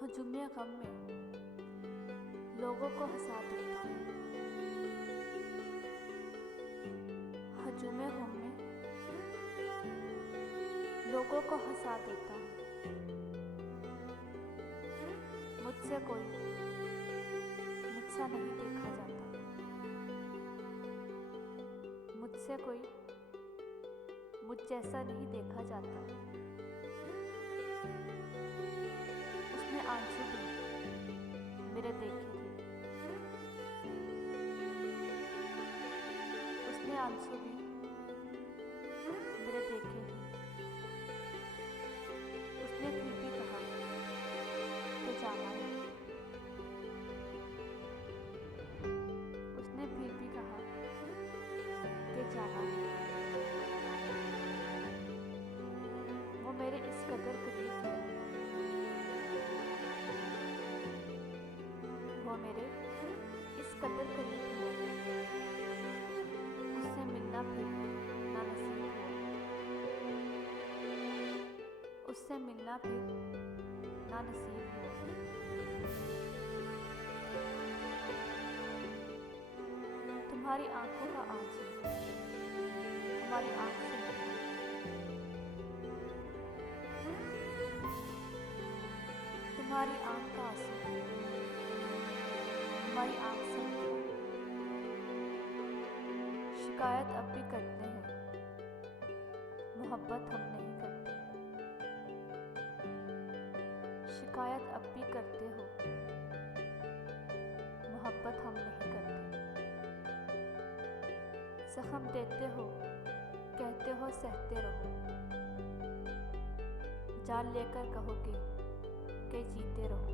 हुजूम गम में लोगों को हंसा देता हूँ। हुजूम गम में लोगों को हंसा देता हूँ। मुझसे कोई मुझसा नहीं देखा जाता। मुझसे कोई मुझ जैसा नहीं देखा जाता। उसने आंसू भी मेरे देखे थे। उसने आंसू भी मेरे देखे थे। उसने फिर भी कहा कि जाना है। उसने फिर भी कहा कि जाना है। वो मेरे इस कदर करीब है। वो मेरे इस कदर करीब है। उससे मिलना फिर ना नसीब हुआ। उससे मिलना फिर ना नसीब हुआ। तुम्हारी आंखों का आंसू हमारी आंख से निकला। तुम्हारी आंख का आंसू हमारी आंख से निकला। शिकायत अब भी करते हैं, मोहब्बत हम नहीं करते। शिकायत अब भी करते हो, मोहब्बत हम नहीं करते। जख्म देते हो, कहते हो सहते रहो। जान लेकर कहोगे कि जीते रहो।